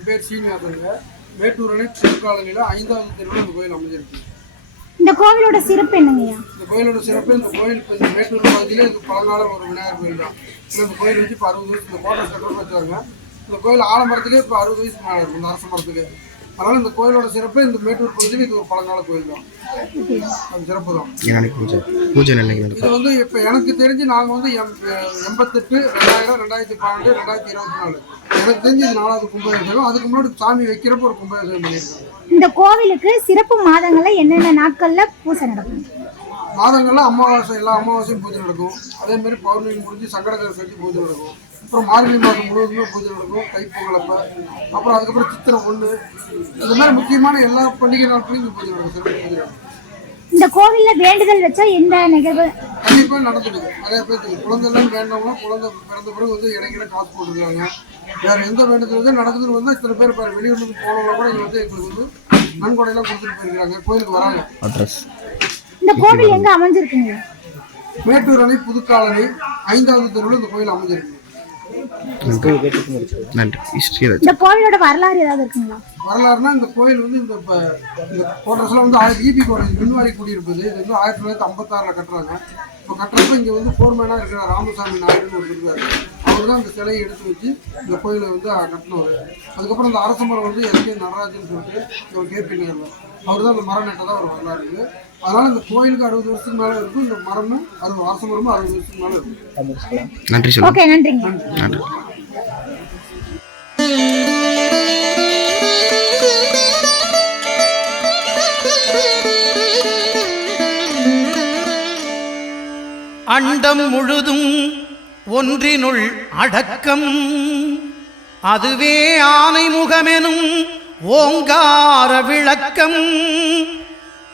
என் பேர் சீனிவாசனுங்க மேட்டூர் அணை திருக்காலனியில் ஐந்தாவது தெருவில் இந்த கோயில் அமைஞ்சிருக்கு. இந்த கோவிலோட சிறப்பு என்னங்கய்யா? இந்த கோயிலோட சிறப்பு இந்த கோயில் இப்போ இந்த மேட்டூர் பகுதியிலே இது பழங்கால ஒரு விநாயகர் கோயில் தான். இல்லை இந்த கோயில் வச்சு இப்போ அறுபது வயசு இந்த கோட்டை கட்டுறது வச்சாங்க. இந்த கோயில் ஆலமரத்துக்கே இப்போ அறுபது வயசு மேலே இருக்கும் இந்த அரச மரத்துக்கு. அதனால் இந்த கோயிலோட சிறப்பு இந்த மேட்டூர் பகுதியில் இது ஒரு பழங்கால கோயில் தான். அது சிறப்பு தான். இது வந்து இப்போ எனக்கு தெரிஞ்சு நாங்கள் வந்து எம் எண்பத்தெட்டு ரெண்டாயிரம் ரெண்டாயிரத்தி பன்னெண்டு ரெண்டாயிரத்தி இருபத்தி நாலு. எனக்கு தெரிஞ்சு இது நாலாவது கும்பாபிஷேகம். அதுக்கு முன்னாடி சாமி வைக்கிறப்ப ஒரு கும்பாபிஷேகம் பண்ணியிருக்காங்க. இந்த கோவிலுக்கு சிறப்பு மாதங்கள்ல என்னென்ன நாட்கள்ல பூஜை நடக்கும்? மாதங்கள்ல அமாவாசை எல்லா அமாவாசையும் பூஜை நடக்கும். அதே மாதிரி பௌர்ணமி முடிஞ்சு சங்கடகர சதுர்த்தி பூஜை நடக்கும். அப்புறம் மார்கழி மாதம் முழுவதுமே பூஜை நடக்கும். தைப்பொங்கலப்ப. அப்புறம் அதுக்கப்புறம் சித்திரை ஒன்று இந்த மாதிரி முக்கியமான எல்லா பண்டிகை நாட்களையும் பூஜை நடக்கும். சிறப்பு பூஜை நடக்கும். இந்த கோவில்ல வேண்டுதல் வச்சா எந்த நிகழ்வு கண்டிப்பாக நடந்துடுது நிறைய பேருக்கு குழந்தைலாம் வேண்டாம்னா குழந்தை பிறந்த பிறகு வந்து இடைக்கிட காசு போட்டுருக்காங்க. வேற எந்த வேண்டுதல் வந்து நடக்குதுன்னு வந்து இத்தனை பேர் பாரு வெளியூருக்கு போனவங்க கூட இங்க வந்து எங்களுக்கு வந்து நன்கொடையெல்லாம் கொடுத்துட்டு போயிருக்காங்க. கோயிலுக்கு வராங்க. அட்ரஸ் இந்த கோவில் எங்க அமைஞ்சிருக்குங்க? மேட்டூர் அணை புதுக்காலனி ஐந்தாவது தெருவில் இந்த கோயில் அமைஞ்சிருக்கு. நன்றி. ஹிஸ்ட்ரி ஏதாச்சும். இந்த கோவிலோட வரலாறு ஏதாவது இருக்குங்களா? வரலாறுனா இந்த கோயில் வந்து இந்த இப்போ இந்த கோட்டர்ஸ்லாம் வந்து ஆயிரத்தி ஈபி கோட்டை மின்வாரி குடியிருப்பது இது வந்து ஆயிரத்தி தொள்ளாயிரத்தி ஐம்பத்தாறில் கட்டுறாங்க. இப்போ கட்டுறப்ப இங்கே வந்து ஃபோர்மேனாக இருக்கிற ராமசாமி நாயுடுன்னு ஒரு இருக்காரு. அவர் தான் இந்த சிலையை எடுத்து வச்சு இந்த கோயிலை வந்து கட்டினவர். அதுக்கப்புறம் இந்த அரச மரம் வந்து எஸ் கே நடராஜன் சொல்லிட்டு ஒரு கேபி அவர் தான் இந்த மரம் நட்டதாக ஒரு வரலாறு இருக்குது அதனால் இந்த கோயிலுக்கு அறுபது வருஷத்துக்கு மேலே இருக்கும் இந்த மரமும் அறுபது அரச மரமும் அறுபது வருஷத்துக்கு மேலே இருக்கும். நன்றி ஓகே நன்றிங்க. நன்றி. அண்டம் முழுதும் ஒன்றினுள் அடக்கம். அதுவே ஆனை முகமெனும் ஓங்கார விளக்கம்.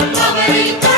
மெய்யில்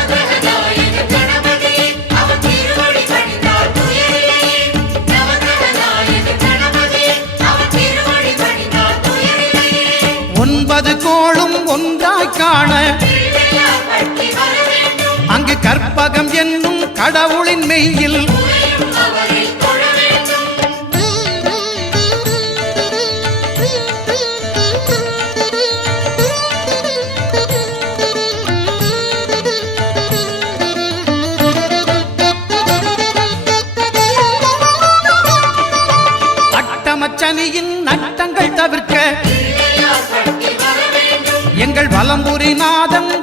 ஒன்பது கோளும் ஒன்றாய் காண அங்கு கற்பகம் என்னும் கடவுளின் மெய்யில்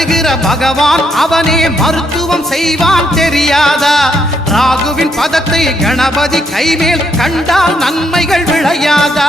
தருகிற பகவான் அவனே மருத்துவம் செய்வான் தெரியாதா? ராகுவின் பதத்தை கணபதி கைமேல் கண்டால் நன்மைகள் விளையாதா?